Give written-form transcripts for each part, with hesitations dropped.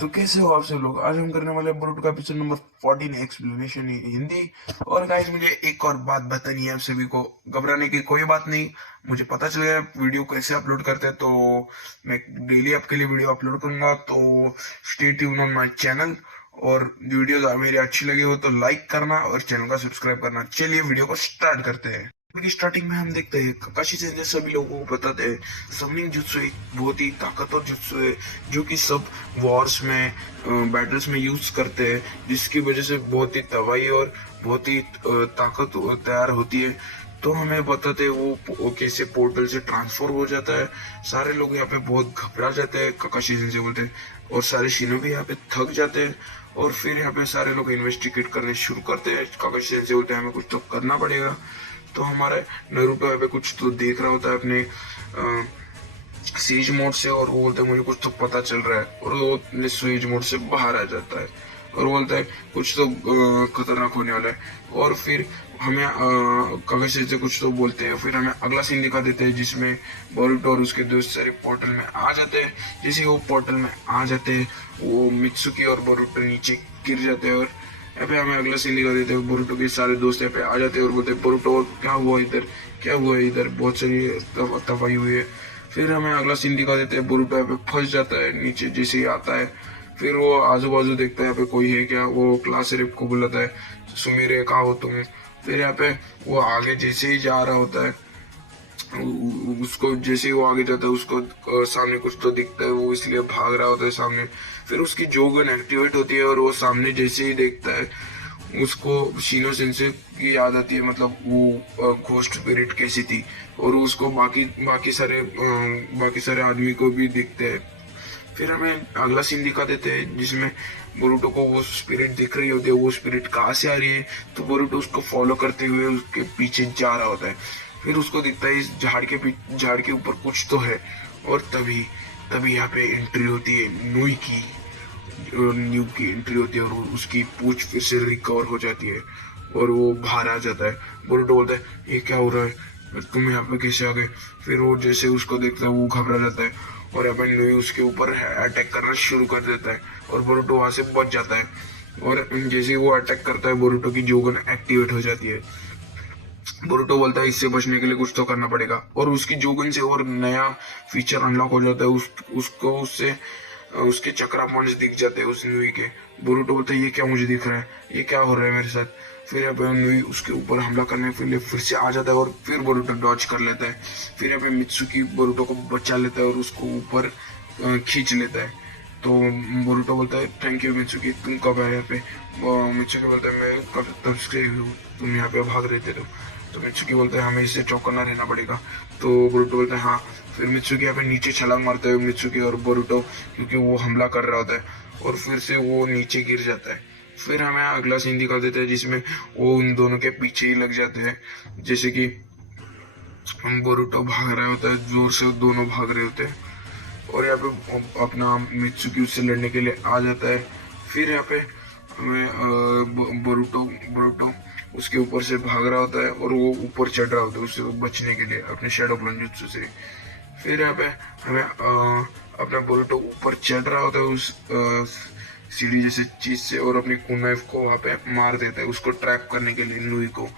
तो कैसे हो आप सब लोग। आज हम करने वाले हैं बोरुटो का एपिसोड नंबर 14 एक्सप्लेनेशन हिंदी। और गाइस मुझे एक और बात बतानी है आप सभी को। घबराने की कोई बात नहीं। मुझे पता चल गया वीडियो कैसे अपलोड करते हैं, तो मैं डेली आपके लिए वीडियो अपलोड करूंगा। तो stay tune on my channel. और वीडियोस मेरी अच्छी लगी हो तो लाइक करना और चैनल का सब्सक्राइब करना। चलिए वीडियो को स्टार्ट करते हैं। की स्टार्टिंग में हम देखते हैं ककाशी सेंसेई सभी लोगों को बताते हैं समनिंग जुत्सु एक बहुत ही ताकतवर जुत्सु है जो कि सब वॉर्स में बैटल्स में यूज करते हैं, जिसकी वजह से बहुत ही तबाही और बहुत ही ताकत तैयार होती है। तो हमें बताते हैं वो कैसे पोर्टल से ट्रांसफर हो जाता है। सारे लोग यहाँ पे बहुत घबरा जाते हैं, ककाशी सेंसेई बोलते हैं, और सारे शिनोबी यहाँ पे थक जाते हैं। और फिर यहाँ पे सारे लोग इन्वेस्टिगेट करने शुरू करते हैं। ककाशी सेंसेई बोलते हैं हमें कुछ तो करना पड़ेगा। तो हमारे नारुतो यहाँ पे कुछ तो देख रहा होता है अपने सेज मोड से, और वो बोलता है मुझे कुछ तो पता चल रहा है, और वो अपने सेज मोड से बाहर आ जाता है और बोलता है कुछ तो खतरनाक होने वाला है। और फिर हमें कगेशी से कुछ तो बोलते हैं। फिर हमें अगला सीन दिखा देते हैं जिसमें बोरुटो और उसके दोस्त सारे पोर्टल में आ जाते हैं। जैसे वो पोर्टल में आ जाते हैं वो मित्सुकी और बोरुटो नीचे गिर जाते हैं। और यहाँ पे हमें अगला सीन दिखा देते हैं बोरुटो के सारे दोस्त यहाँ पे आ जाते हैं और बोलते हैं बोरुटो क्या हुआ इधर, क्या हुआ इधर, बहुत सारी तबाही हुई है। फिर हमें अगला सीन दिखा देते हैं बोरुटो यहाँ पे फंस जाता है नीचे जैसे ही आता है। फिर वो आजू बाजू देखता है यहाँ पे कोई है क्या। वो क्लास रेप को बुलाता है, सुमीरे कहाँ हो तुम। फिर यहाँ पे वो आगे जैसे ही जा रहा होता है, उसको जैसे ही वो आगे जाता है उसको सामने कुछ तो दिखता है, वो इसलिए भाग रहा होता है सामने। फिर उसकी जो गन एक्टिवेट होती है और वो सामने जैसे ही देखता है उसको शिनो सेंसे की याद आती है, मतलब वो घोस्ट स्पिरिट कैसी थी। और उसको बाकी बाकी सारे आदमी को भी दिखते हैं। फिर हमें अगला सीन दिखा देते हैं जिसमें बोरुटो को वो स्पिरिट दिख रही होती है। वो स्पिरिट कहाँ से आ रही है, तो बोरुटो उसको फॉलो करते हुए उसके पीछे जा रहा होता है। फिर उसको दिखता है इस झाड़ के ऊपर कुछ तो है। और तभी तभी यहाँ पे एंट्री होती है न्यू की एंट्री होती है, और उसकी पूंछ फिर से रिकवर हो जाती है और वो बाहर आ जाता है। बोरुटो बोलता है ये क्या हो रहा है, तुम यहाँ पे कैसे आ गए। फिर वो जैसे उसको देखता है वो घबरा जाता है और यहाँ पे न्यू उसके ऊपर अटैक करना शुरू कर देता है और बोरुटो वहां से बच जाता है। और जैसे ही वो अटैक करता है बोरुटो की जोगन एक्टिवेट हो जाती है। बोरुटो बोलता है इससे बचने के लिए कुछ तो करना पड़ेगा, और उसकी जोगन से और नया फीचर अनलॉक हो जाता है। उसको उससे उसके चक्रा पॉइंट्स दिख जाते हैं उस न्यूई के। बोरुटो बोलता है ये क्या मुझे दिख रहा है, ये क्या हो रहा है मेरे साथ। फिर यहाँ पे न्यूई उसके ऊपर हमला करने के लिए फिर से आ जाता है और फिर बोरुटो डॉज कर लेता है। फिर यहाँ पे मित्सुकी बोरुटो को बचा लेता है और उसको ऊपर खींच लेता है। तो बोरुटो बोलता है थैंक यू मित्सुकी, तुम कब आए यहाँ पे। मित्सुकी बोलता है मैं कब तब से हूँ, तुम यहाँ पे भाग रहे थे। तो मित्सुकी बोलता है हमें इससे चौकन्ना रहना पड़ेगा। तो बोरुटो बोलता है हाँ। फिर मित्सुकी यहाँ पे नीचे छलांग मारते हुए मित्सुकी और बोरुटो, क्योंकि वो हमला कर रहा होता है, और फिर से वो नीचे गिर जाता है। फिर हमें अगला सीन दिखा देते हैं जिसमें वो उन दोनों के पीछे ही लग जाते हैं। जैसे कि बोरुटो भाग रहा होता है, जोर से दोनों भाग रहे होते हैं, और यहाँ पे अपना मित्सुकी उससे लड़ने के लिए आ जाता है। फिर यहाँ पे हमें बोरुटो बोरुटो उसके ऊपर से भाग रहा होता है और वो ऊपर चढ़ रहा होता है उससे बचने के लिए अपने शैडो क्लोन जुत्सु से। फिर यहाँ पे हमें अपना बोरुटो ऊपर चढ़ रहा होता है उस सीढ़ी जैसे चीज से, और अपनी कुनाइफ को वहां पे मार देता है उसको ट्रैप करने के लिए नुई को।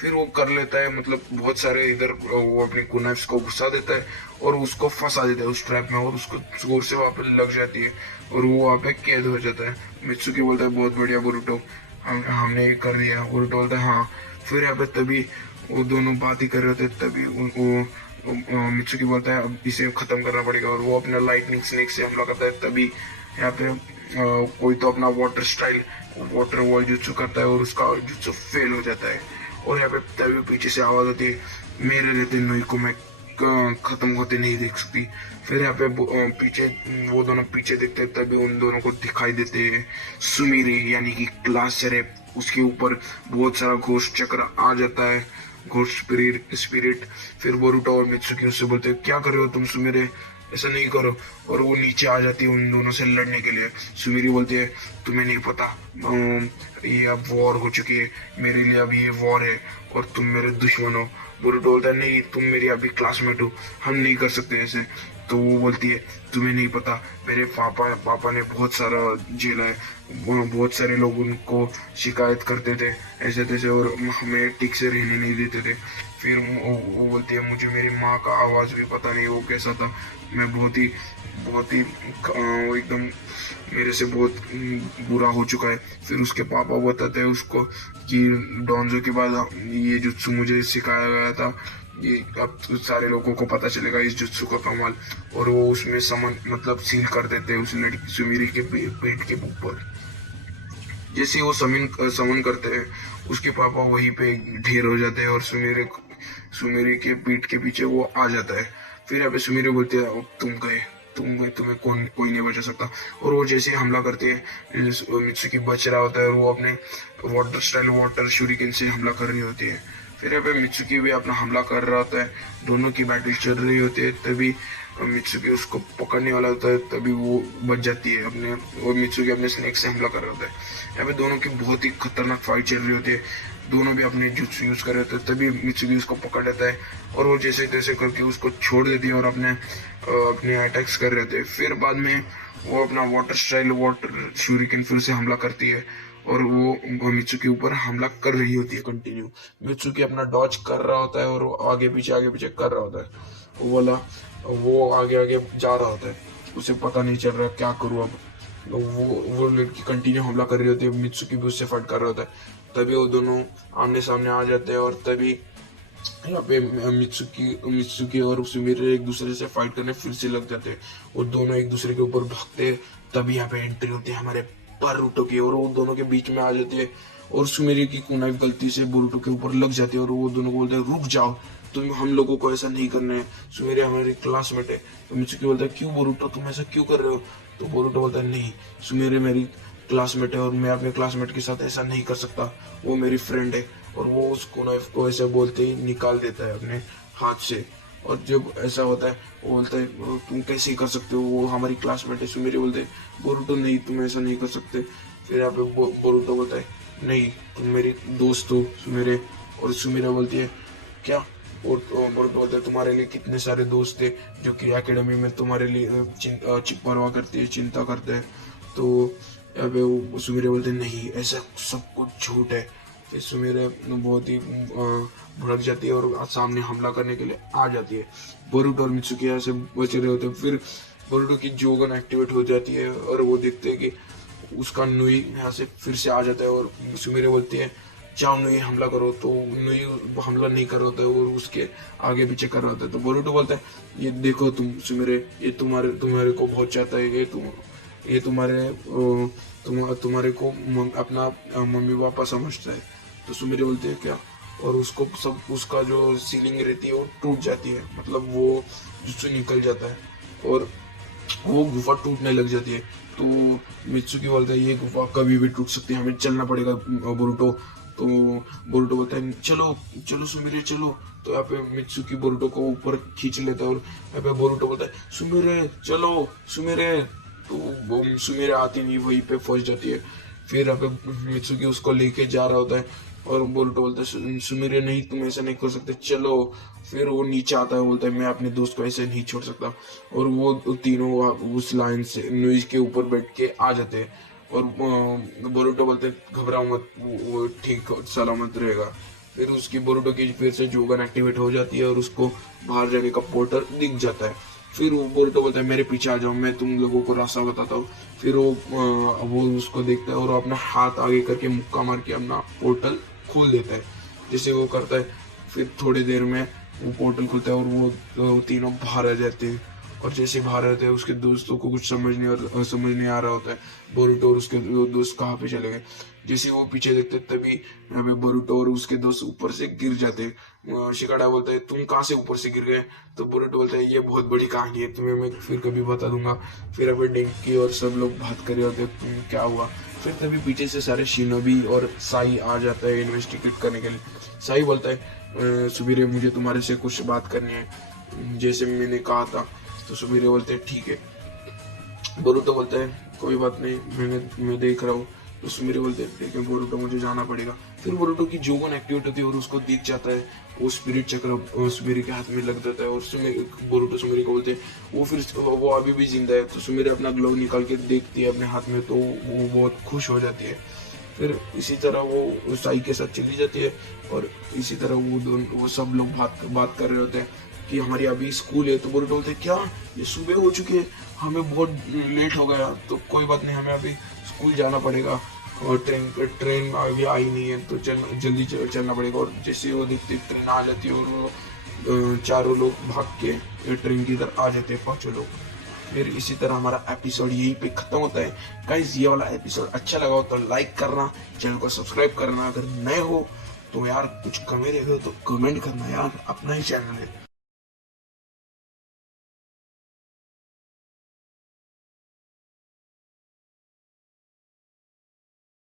फिर वो कर लेता है, मतलब बहुत सारे इधर वो अपनी कुनाइफ्स को घुसा देता है और उसको फंसा देता है उस ट्रैप में, और उसको जोर से वहां पे लग जाती है और वो वहां पे कैद हो जाता है। मित्सुकी बोलता है बहुत बढ़िया बोरुटो, हमने ये कर दिया। बोरुटो बोलता है हाँ। फिर यहाँ पे तभी वो दोनों बात ही कर रहे थे, तभी उनको मित्सुकी बोलता है अब इसे खत्म करना पड़ेगा, और वो अपना लाइटनिंग स्नेक से हमला करता है। तभी यहाँ पे कोई तो अपना वाटर वॉल जुत्सु करता है और उसका जुत्सु फेल हो जाता है। और यहाँ पे तभी पीछे से आवाज आती है मेरे रहते नुई को मैं खत्म होते नहीं देख सकती। फिर यहाँ पे पीछे वो दोनों पीछे देखते हैं, तभी उन दोनों को दिखाई देते हैं सुमीरे यानी कि क्लास रेप। उसके ऊपर बहुत सारा घोस्ट चक्र आ जाता है, घोस्ट स्पिरिट। फिर बोरुटो और मित्सुकी उससे बोलते हैं क्या कर रहे हो तुम सुमीरे, ऐसा नहीं करो। और वो नीचे आ जाती है उन दोनों से लड़ने के लिए। सुमीरी बोलती है तुम्हें नहीं पता, ये अब वॉर हो चुकी है, मेरे लिए अब ये वॉर है और तुम मेरे दुश्मन हो। बोरुतो बोलता है नहीं तुम मेरी अभी क्लासमेट हो, हम नहीं कर सकते ऐसे। तो वो बोलती है तुम्हें नहीं पता, मेरे पापा पापा ने बहुत सारा झेला है, बहुत सारे लोग उनको शिकायत करते थे ऐसे तैसे और हमें ठीक से रहने नहीं देते थे। फिर वो बोलती है मुझे मेरी माँ का आवाज़ भी पता नहीं वो कैसा था, मैं बहुत ही वो एकदम मेरे से बहुत बुरा हो चुका है। फिर उसके पापा बताते हैं उसको कि डोंजो के बाद ये जुत्सु मुझे सिखाया गया था, ये अब सारे लोगों को पता चलेगा इस जुत्सु का कमाल। और वो उसमें समन मतलब सील कर देते हैं उस लड़की सुमिरी के पेट के ऊपर। जैसे वो समन करते हैं उसके पापा वहीं पे ढेर हो जाते हैं और सुमेरे के पीठ के पीछे वो आ जाता है। फिर यहाँ पे सुमेरे बोलते हैं अब तुम गए तुम्हें कोई नहीं बचा सकता। और वो जैसे हमला करते हैं मित्सुकी बच रहा होता है और वो अपने वाटर शूरिकेन से हमला कर रही होती है। फिर यहाँ पे मित्सुकी भी अपना हमला कर रहा होता है, दोनों की बैटल चल रही होती है। तभी मित्सुकी उसको पकड़ने वाला होता है, तभी वो बच जाती है अपने, और मित्सुकी अपने स्नेक से हमला कर रहा होता है। यहाँ पे दोनों की बहुत ही खतरनाक फाइट चल रही होती है, दोनों भी अपने जुत्सु यूज कर रहे होते हैं। तभी मित्सुकी उसको पकड़ लेता है और वो जैसे तैसे करके उसको छोड़ देती है और अपने अटैक्स कर रहे थे। फिर बाद में वो अपना वाटर शूरिकेन फिर से हमला करती है और वो मित्सु के ऊपर हमला कर रही होती है कंटिन्यू। मित्सु के अपना डॉज कर रहा होता है और वो आगे पीछे कर रहा होता है। वो आगे आगे जा रहा होता है, उसे पता नहीं चल रहा क्या करूँ अब। वो लड़की कंटिन्यू हमला कर रही होती है, मित्सुकी भी उससे फाइट कर रहा होता है। तभी वो दोनों आमने सामने आ जाते हैं और तभी यहाँ पे मित्सुकी और सुमिरे एक दूसरे से फाइट करने फिर से लग जाते हैं और दोनों एक दूसरे के ऊपर भागते हैं। तभी यहाँ पे एंट्री होती है हमारे बोरुतो की और वो दोनों के बीच में आ जाती है और सुमिरे की कुनाई गलती से बोरुतो के ऊपर लग जाती है और वो दोनों को बोलते हैं रुक जाओ, तुम हम लोगों को ऐसा नहीं करना है, सुमिरे हमारी क्लासमेट है। तो मित्सुकी बोलता है क्यों बोरुतो तुम ऐसा क्यों कर रहे हो? तो बोरुतो बोलता है नहीं, सुमिरे मेरी क्लासमेट है और मैं अपने क्लासमेट के साथ ऐसा नहीं कर सकता, वो मेरी फ्रेंड है। और वो उसको नाइफ को ऐसे बोलते ही निकाल देता है अपने हाथ से। और जब ऐसा होता है वो बोलता है तुम कैसे कर सकते हो, वो हमारी क्लासमेट है। सुमिरे बोलते हैं बोरुतो नहीं, तुम ऐसा नहीं कर सकते। फिर यहाँ पे बोरुतो बोलता है नहीं, तुम मेरी दोस्त हो सुमिरे। और सुमिरे बोलती है क्या? और बोरुतो बोलता है तुम्हारे लिए कितने सारे दोस्त थे जो कि एकेडमी में तुम्हारे लिए परवाह करती है, चिंता करते हैं। तो यहाँ पे वो सुमिरे बोलते नहीं, ऐसा सब कुछ झूठ है। फिर सुमिरे बहुत ही भड़क जाती है और सामने हमला करने के लिए आ जाती है। बोरुतो और मित्सुकी यहाँ से बच रहे होते हैं। फिर बोरुतो की जोगन एक्टिवेट हो जाती है और वो देखते हैं कि उसका नुई यहाँ से फिर से आ जाता है और सुमिरे बोलती है जाओ नुई हमला करो। तो नुई हमला नहीं कर रहा होता है और उसके आगे पीछे कर रहा होता है। तो बोरुतो बोलता है ये देखो तुम सुमिरे, ये तुम्हारे को बहुत चाहता है, ये तुम्हारे को अपना मम्मी पापा समझता है। तो सुमिरे बोलते हैं क्या? और उसका जो सीलिंग रहती है वो टूट जाती है, मतलब वो जुत्सु निकल जाता है और वो गुफा टूटने लग जाती है। तो मित्सुकी बोलता है ये गुफा कभी भी टूट सकती है, हमें चलना पड़ेगा बोरुतो। तो बोरुतो बोलता है चलो चलो सुमिरे चलो। तो यहाँ पे मित्सुकी बोरुतो को ऊपर खींच लेता है और यहाँ पे बोरुतो बोलता है सुमिरे चलो सुमिरे। तो सुमिरे आती नहीं, वहीं पे फंस जाती है। फिर यहाँ पे मित्सुकी उसको लेके जा रहा होता है और बोरुतो बोलता है सुमिरे नहीं, तुम ऐसा नहीं कर सकते, चलो। फिर वो नीचे आता है, बोलता है मैं अपने दोस्त को ऐसे नहीं छोड़ सकता। और वो तीनों उस लाइन से न्यूज के ऊपर बैठ के आ जाते हैं और बोरुतो बोलते हैं घबराओ मत, वो ठीक सलामत रहेगा। फिर उसकी बोरुतो की फिर से जोगन एक्टिवेट हो जाती है और उसको बाहर जाने का पोर्टल दिख जाता है। फिर वो बोरुतो बोलता है मेरे पीछे आ जाओ, मैं तुम लोगों को रास्ता बताता हूँ। फिर वो उसको देखता है और अपना हाथ आगे करके मुक्का मार के अपना पोर्टल खोल देता है। जैसे वो करता है फिर थोड़ी देर में वो पोर्टल खुलता है और वो तीनों बाहर आ जाते हैं। और जैसे बाहर आते हैं उसके दोस्तों को कुछ समझ नहीं आ रहा होता है बोरुतो और उसके दोस्त कहाँ पे चले गए। जैसे वो पीछे देखते तभी यहाँ पे बोरुतो और उसके दोस्त ऊपर से गिर जाते हैं। शिकाडा बोलता है तुम कहाँ से ऊपर से गिर गए? तो बोरुतो बोलता है ये बहुत बड़ी कहानी है, तुम्हें मैं फिर कभी बता दूंगा। फिर अभी डेंकी और सब लोग बात कर रहे होते हैं क्या हुआ। फिर तभी पीछे से सारे शिनोबी और साई आ जाता है इन्वेस्टिगेट करने के लिए। साई बोलता है सुबीरे मुझे तुम्हारे से कुछ बात करनी है जैसे मैंने कहा था। तो सुबीरे बोलते हैं ठीक है। बोरुतो बोलता है कोई बात नहीं, मैं देख रहा हूँ। तो सुबीरे बोलते हैं ठीक है बोरुतो मुझे जाना पड़ेगा। फिर बोरुतो की जोगन एक्टिवेट होती है और उसको दिख जाता है, वो स्पिरिट चक्र सुमेरी के हाथ में लग जाता है और बोरुतो सुमेरी को बोलते हैं, वो फिर वो अभी भी जिंदा है। तो सुमेरी अपना ग्लव निकाल के देखती है अपने हाथ में, तो वो बहुत खुश हो जाती है। फिर इसी तरह वो साई के साथ चली जाती है और इसी तरह वो सब लोग बात कर रहे होते हैं कि हमारी अभी स्कूल है। तो बोरुतो बोलते हैं क्या ये सुबह हो चुकी है, हमें बहुत लेट हो गया, तो कोई बात नहीं, हमें अभी स्कूल जाना पड़ेगा और ट्रेन अभी आई नहीं है, तो जल्दी चलना पड़ेगा। और जैसे वो देखते ट्रेन आ जाती है और वो चारों लोग भाग के ट्रेन की तरफ आ जाते हैं, पांचों लोग। फिर इसी तरह हमारा एपिसोड यहीं पे खत्म होता है। गाइस ये वाला एपिसोड अच्छा लगा हो तो लाइक करना, चैनल को सब्सक्राइब करना, अगर नए हो तो यार कुछ कमी रहे हो तो कमेंट करना यार, अपना ही चैनल है।